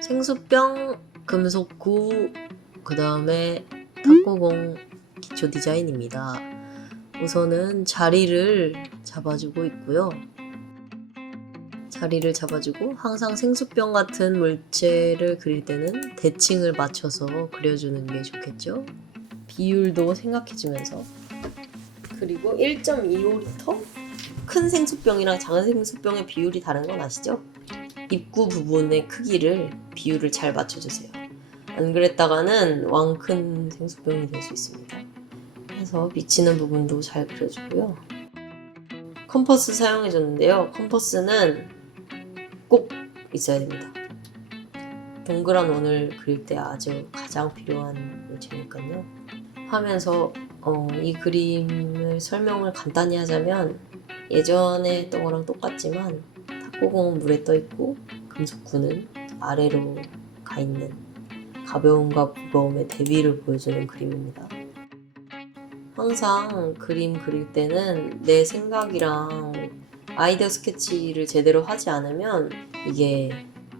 생수병, 금속구, 그 다음에 탁구공 기초 디자인입니다. 우선은 자리를 잡아주고 있고요. 자리를 잡아주고 항상 생수병 같은 물체를 그릴 때는 대칭을 맞춰서 그려주는 게 좋겠죠. 비율도 생각해주면서, 그리고 1.25L 큰 생수병이랑 작은 생수병의 비율이 다른 건 아시죠? 입구 부분의 크기를 비율을 잘 맞춰주세요. 안 그랬다가는 왕큰 생수병이 될 수 있습니다. 그래서 비치는 부분도 잘 그려주고요. 컴퍼스 사용해줬는데요. 컴퍼스는 꼭 있어야 됩니다. 동그란 원을 그릴 때 아주 가장 필요한 물체니까요. 하면서 이 그림을 설명을 간단히 하자면, 예전에 했던 거랑 똑같지만 탁구공은 물에 떠 있고 금속구는 아래로 가 있는 가벼움과 무거움의 대비를 보여주는 그림입니다. 항상 그림 그릴 때는 내 생각이랑 아이디어 스케치를 제대로 하지 않으면 이게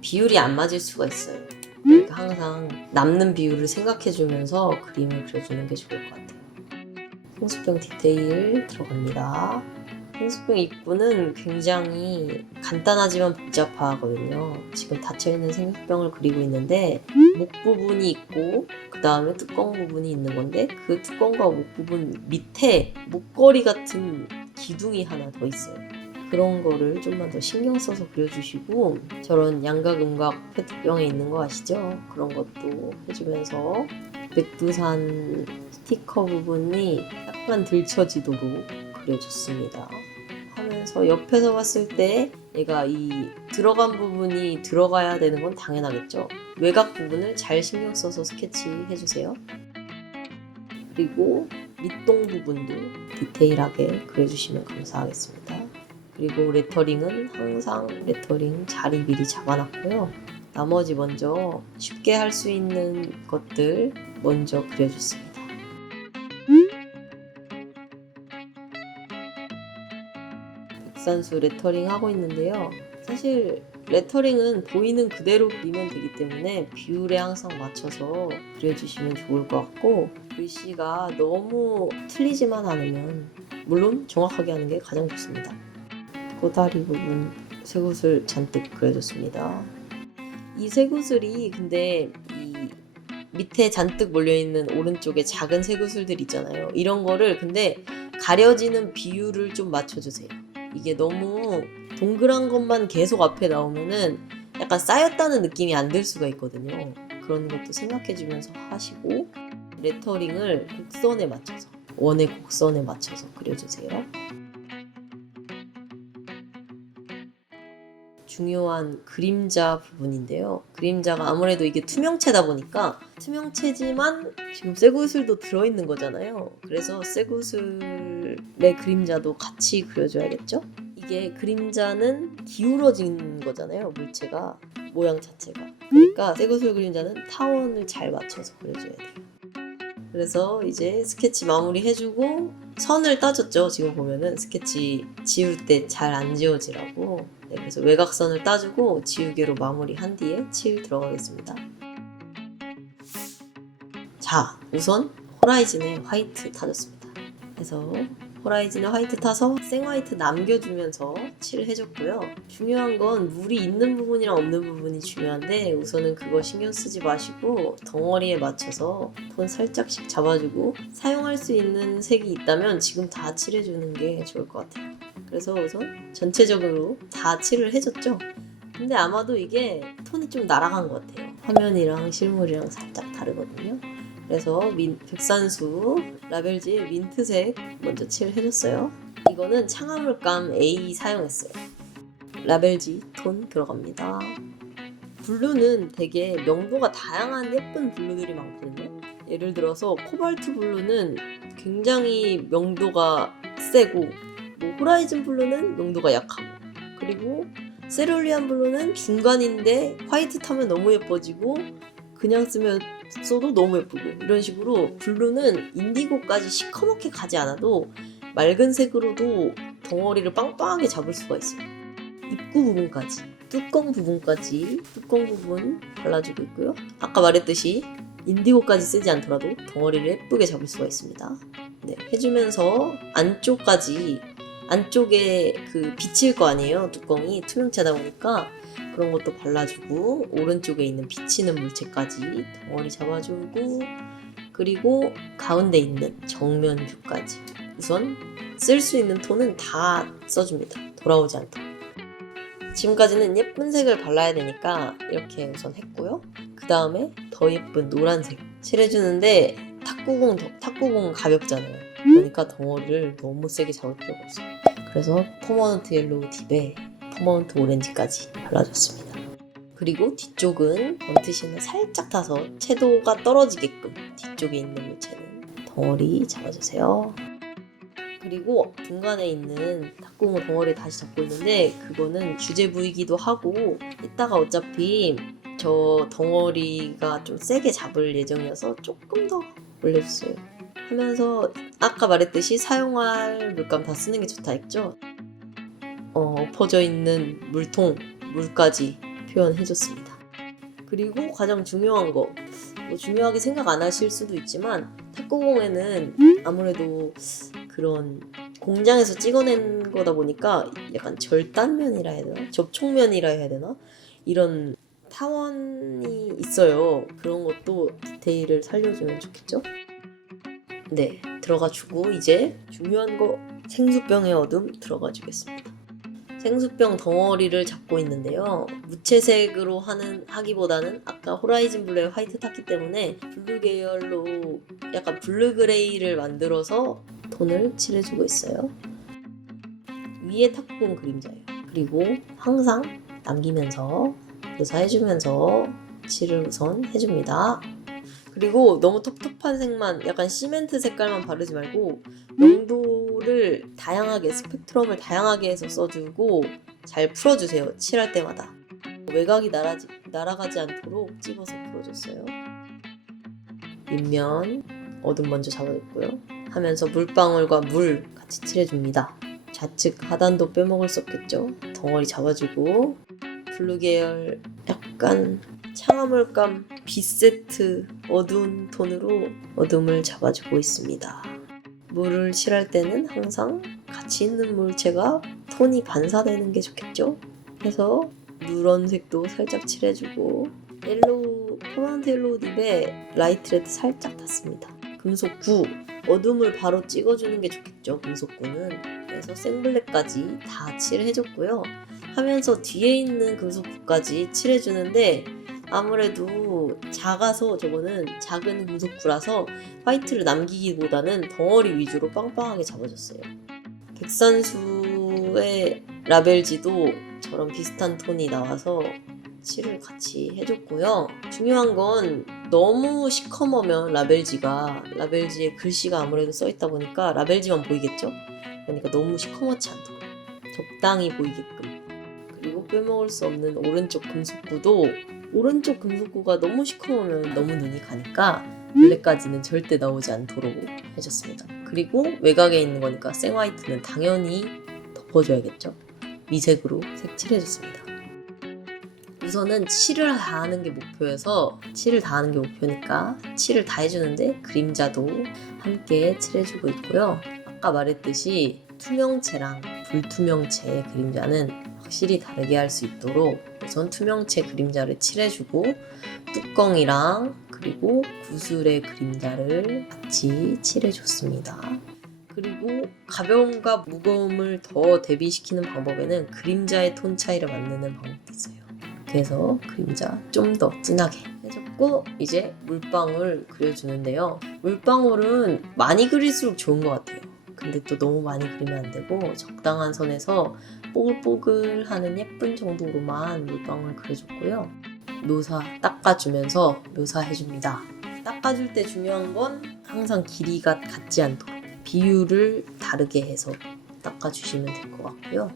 비율이 안 맞을 수가 있어요. 그러니까 항상 남는 비율을 생각해주면서 그림을 그려주는 게 좋을 것 같아요. 생수병 디테일 들어갑니다. 생수병 입구는 굉장히 간단하지만 복잡하거든요. 지금 닫혀있는 생수병을 그리고 있는데 목 부분이 있고 그 다음에 뚜껑 부분이 있는 건데, 그 뚜껑과 목 부분 밑에 목걸이 같은 기둥이 하나 더 있어요. 그런 거를 좀만 더 신경 써서 그려주시고, 저런 양각 음각 페트병에 있는 거 아시죠? 그런 것도 해주면서 백두산 스티커 부분이 약간 들쳐지도록 그려줬습니다. 하면서 옆에서 봤을 때 얘가 이 들어간 부분이 들어가야 되는 건 당연하겠죠. 외곽 부분을 잘 신경 써서 스케치 해주세요. 그리고 밑동 부분도 디테일하게 그려주시면 감사하겠습니다. 그리고 레터링은 항상 레터링 자리 미리 잡아놨고요. 나머지 먼저 쉽게 할 수 있는 것들 먼저 그려줬습니다. 백산수 레터링 하고 있는데요. 사실 레터링은 보이는 그대로 그리면 되기 때문에 비율에 항상 맞춰서 그려주시면 좋을 것 같고, 글씨가 너무 틀리지만 않으면, 물론 정확하게 하는 게 가장 좋습니다. 꼬다리 부분 쇠구슬 잔뜩 그려줬습니다. 이 쇠구슬이 근데 이 밑에 잔뜩 몰려있는 오른쪽에 작은 쇠구슬들 있잖아요. 이런 거를 근데 가려지는 비율을 좀 맞춰주세요. 이게 너무 동그란 것만 계속 앞에 나오면은 약간 쌓였다는 느낌이 안 들 수가 있거든요. 그런 것도 생각해주면서 하시고, 레터링을 곡선에 맞춰서, 원의 곡선에 맞춰서 그려주세요. 중요한 그림자 부분인데요. 그림자가 아무래도 이게 투명체다 보니까, 투명체지만 지금 쇠구슬도 들어있는 거잖아요. 그래서 쇠구슬의 그림자도 같이 그려줘야겠죠? 이게 그림자는 기울어진 거잖아요. 물체가, 모양 자체가. 그러니까 쇠구슬 그림자는 타원을 잘 맞춰서 그려줘야 돼요. 그래서 이제 스케치 마무리 해주고, 선을 따졌죠. 지금 보면은 스케치 지울 때 잘 안 지워지라고. 네, 그래서 외곽선을 따주고 지우개로 마무리한 뒤에 칠 들어가겠습니다. 자, 우선 호라이즌에 화이트 타줬습니다. 그래서 호라이즌에 화이트 타서 생화이트 남겨주면서 칠을 해줬고요. 중요한 건 물이 있는 부분이랑 없는 부분이 중요한데, 우선은 그거 신경 쓰지 마시고 덩어리에 맞춰서 톤 살짝씩 잡아주고, 사용할 수 있는 색이 있다면 지금 다 칠해주는 게 좋을 것 같아요. 그래서 우선 전체적으로 다 칠을 해줬죠. 근데 아마도 이게 톤이 좀 날아간 것 같아요. 화면이랑 실물이랑 살짝 다르거든요. 그래서 백산수 라벨지 민트색 먼저 칠을 해줬어요. 이거는 창화물감 A 사용했어요. 라벨지 톤 들어갑니다. 블루는 되게 명도가 다양한 예쁜 블루들이 많거든요. 예를 들어서 코발트 블루는 굉장히 명도가 세고, 호라이즌 블루는 명도가 약하고, 그리고 세룰리안 블루는 중간인데 화이트 타면 너무 예뻐지고 그냥 써도 너무 예쁘고, 이런 식으로 블루는 인디고까지 시커멓게 가지 않아도 맑은 색으로도 덩어리를 빵빵하게 잡을 수가 있어요. 입구 부분까지. 뚜껑 부분까지 뚜껑 부분 발라주고 있고요. 아까 말했듯이 인디고까지 쓰지 않더라도 덩어리를 예쁘게 잡을 수가 있습니다. 네, 해주면서 안쪽에 그 비칠 거 아니에요. 뚜껑이 투명체다 보니까 그런 것도 발라주고 오른쪽에 있는 비치는 물체까지 덩어리 잡아주고 그리고 가운데 있는 정면 뷰까지 우선 쓸 수 있는 톤은 다 써줍니다. 돌아오지 않도록. 지금까지는 예쁜 색을 발라야 되니까 이렇게 우선 했고요. 그 다음에 더 예쁜 노란색 칠해주는데 탁구공은 가볍잖아요. 그러니까 덩어리를 너무 세게 잡을 필요가 없어요. 그래서 퍼머넌트 옐로우 딥에 퍼머넌트 오렌지까지 발라줬습니다. 그리고 뒤쪽은 원트신을 살짝 타서 채도가 떨어지게끔 뒤쪽에 있는 물체는 덩어리 잡아주세요. 그리고 중간에 있는 탁구공 덩어리 다시 잡고 있는데 그거는 주제 부위기도 하고 이따가 어차피 저 덩어리가 좀 세게 잡을 예정이어서 조금 더 올려주세요. 하면서 아까 말했듯이 사용할 물감 다 쓰는 게 좋다 했죠? 엎어져 있는 물까지 표현해줬습니다. 그리고 가장 중요한 거, 중요하게 생각 안 하실 수도 있지만 탁구공에는 아무래도 그런 공장에서 찍어낸 거다 보니까 약간 절단면이라 해야 되나? 접촉면이라 해야 되나? 이런 타원이 있어요. 그런 것도 디테일을 살려주면 좋겠죠? 네, 들어가주고 이제 중요한 거 생수병의 어둠 들어가주겠습니다. 생수병 덩어리를 잡고 있는데요. 무채색으로 하기보다는 아까 호라이즌 블루에 화이트 탔기 때문에 블루 계열로 약간 블루 그레이를 만들어서 톤을 칠해주고 있어요. 위에 탁구공 그림자예요. 그리고 항상 남기면서 묘사해주면서 칠을 우선 해줍니다. 그리고 너무 텁텁한 색만 약간 시멘트 색깔만 바르지 말고 농도를 다양하게 스펙트럼을 다양하게 해서 써주고 잘 풀어주세요. 칠할 때마다 외곽이 날아가지 않도록 찝어서 풀어줬어요. 윗면 어둠 먼저 잡아줬고요. 하면서 물방울과 물 같이 칠해줍니다. 좌측 하단도 빼먹을 수 없겠죠. 덩어리 잡아주고 블루 계열 약간 창화물감 B세트 어두운 톤으로 어둠을 잡아주고 있습니다. 물을 칠할 때는 항상 같이 있는 물체가 톤이 반사되는 게 좋겠죠? 그래서 누런색도 살짝 칠해주고 퍼먼트 옐로우 딥에 라이트 레드 살짝 탔습니다. 금속 9 어둠을 바로 찍어주는 게 좋겠죠, 금속 9는. 그래서 생블랙까지 다 칠해줬고요. 하면서 뒤에 있는 금속 9까지 칠해주는데 아무래도 작아서 저거는 작은 금속 9라서 화이트를 남기기보다는 덩어리 위주로 빵빵하게 잡아줬어요. 백산수의 라벨지도 저런 비슷한 톤이 나와서 칠을 같이 해줬고요. 중요한 건 너무 시커머면 라벨지에 글씨가 아무래도 써있다 보니까 라벨지만 보이겠죠? 그러니까 너무 시커멓지 않도록 적당히 보이게끔. 그리고 빼먹을 수 없는 오른쪽 금속구도 오른쪽 금속구가 너무 시커매면 너무 눈이 가니까 블랙까지는 절대 나오지 않도록 해줬습니다. 그리고 외곽에 있는 거니까 생화이트는 당연히 덮어줘야겠죠. 미색으로 색칠해줬습니다. 우선은 칠을 다 하는 게 목표니까 칠을 다 해주는데 그림자도 함께 칠해주고 있고요. 아까 말했듯이 투명체랑 불투명체의 그림자는 확실히 다르게 할 수 있도록 우선 투명체 그림자를 칠해주고 뚜껑이랑 그리고 구슬의 그림자를 같이 칠해줬습니다. 그리고 가벼움과 무거움을 더 대비시키는 방법에는 그림자의 톤 차이를 만드는 방법도 있어요. 그래서 그림자 좀 더 진하게 해줬고 이제 물방울 그려주는데요. 물방울은 많이 그릴수록 좋은 것 같아요. 근데 또 너무 많이 그리면 안 되고 적당한 선에서 뽀글뽀글하는 예쁜 정도로만 물방울 그려줬고요. 닦아주면서 묘사해줍니다. 닦아줄 때 중요한 건 항상 길이가 같지 않도록 비율을 다르게 해서 닦아주시면 될 것 같고요.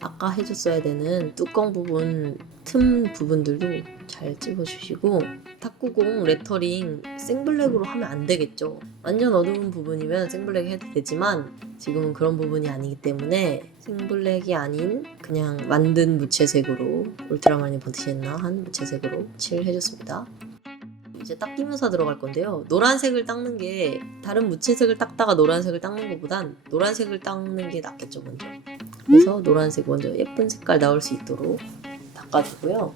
아까 해줬어야 되는 뚜껑 부분, 틈 부분들도 잘 찍어주시고, 탁구공 레터링 생블랙으로 하면 안 되겠죠. 완전 어두운 부분이면 생블랙 해도 되지만 지금은 그런 부분이 아니기 때문에 생블랙이 아닌 그냥 만든 무채색으로, 울트라마린 버티시나 한 무채색으로 칠해줬습니다. 이제 닦기 묘사 들어갈 건데요. 노란색을 닦는 게, 다른 무채색을 닦다가 노란색을 닦는 것보단 노란색을 닦는 게 낫겠죠, 먼저. 그래서 노란색 먼저 예쁜 색깔 나올 수 있도록 닦아주고요.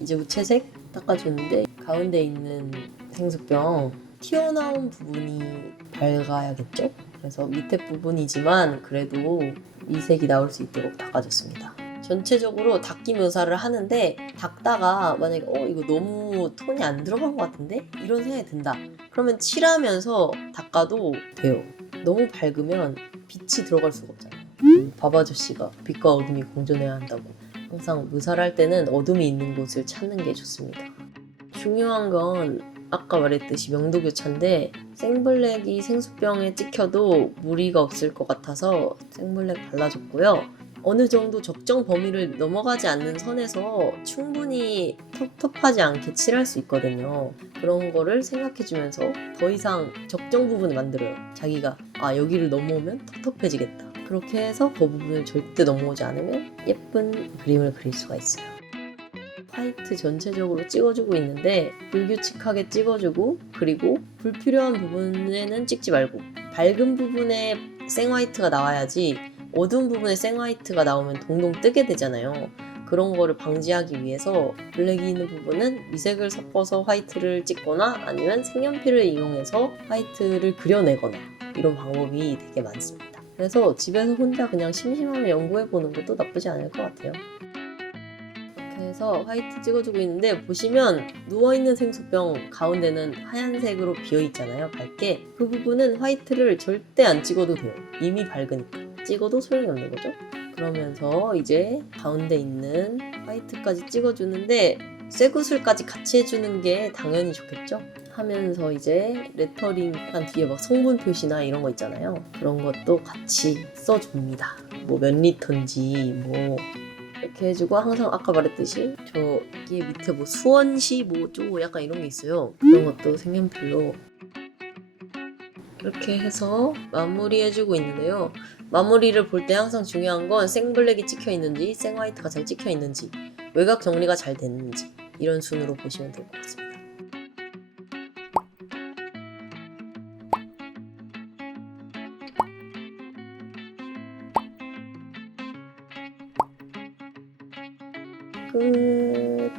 이제 무채색 닦아줬는데 가운데 있는 생수병 튀어나온 부분이 밝아야겠죠? 그래서 밑에 부분이지만 그래도 미색이 나올 수 있도록 닦아줬습니다. 전체적으로 닦기 묘사를 하는데 닦다가 만약에 이거 너무 톤이 안 들어간 것 같은데? 이런 생각이 든다. 그러면 칠하면서 닦아도 돼요. 너무 밝으면 빛이 들어갈 수가 없잖아요. 바바저씨가 빛과 어둠이 공존해야 한다고. 항상 묘사를 할 때는 어둠이 있는 곳을 찾는 게 좋습니다. 중요한 건 아까 말했듯이 명도교차인데 생블랙이 생수병에 찍혀도 무리가 없을 것 같아서 생블랙 발라줬고요. 어느 정도 적정 범위를 넘어가지 않는 선에서 충분히 텁텁하지 않게 칠할 수 있거든요. 그런 거를 생각해주면서 더 이상 적정 부분을 만들어요. 자기가 여기를 넘어오면 텁텁해지겠다. 그렇게 해서 그 부분을 절대 넘어오지 않으면 예쁜 그림을 그릴 수가 있어요. 화이트 전체적으로 찍어주고 있는데 불규칙하게 찍어주고, 그리고 불필요한 부분에는 찍지 말고 밝은 부분에 생화이트가 나와야지 어두운 부분에 생화이트가 나오면 동동 뜨게 되잖아요. 그런 거를 방지하기 위해서 블랙이 있는 부분은 미색을 섞어서 화이트를 찍거나 아니면 색연필을 이용해서 화이트를 그려내거나 이런 방법이 되게 많습니다. 그래서 집에서 혼자 그냥 심심하면 연구해보는 것도 나쁘지 않을 것 같아요. 이렇게 해서 화이트 찍어주고 있는데 보시면 누워있는 생수병 가운데는 하얀색으로 비어있잖아요, 밝게. 그 부분은 화이트를 절대 안 찍어도 돼요. 이미 밝으니까. 찍어도 소용이 없는 거죠. 그러면서 이제 가운데 있는 화이트까지 찍어주는데 쇠구슬까지 같이 해주는 게 당연히 좋겠죠. 하면서 이제 레터링 약간 뒤에 막 성분 표시나 이런 거 있잖아요. 그런 것도 같이 써줍니다. 뭐 몇 리터인지 뭐 이렇게 해주고, 항상 아까 말했듯이 저기 밑에 뭐 수원시 뭐 어쩌고 약간 이런 게 있어요. 그런 것도 색연필로 이렇게 해서 마무리해주고 있는데요. 마무리를 볼 때 항상 중요한 건 생블랙이 찍혀 있는지 생화이트가 잘 찍혀 있는지 외곽 정리가 잘 됐는지 이런 순으로 보시면 될 것 같습니다. 끝.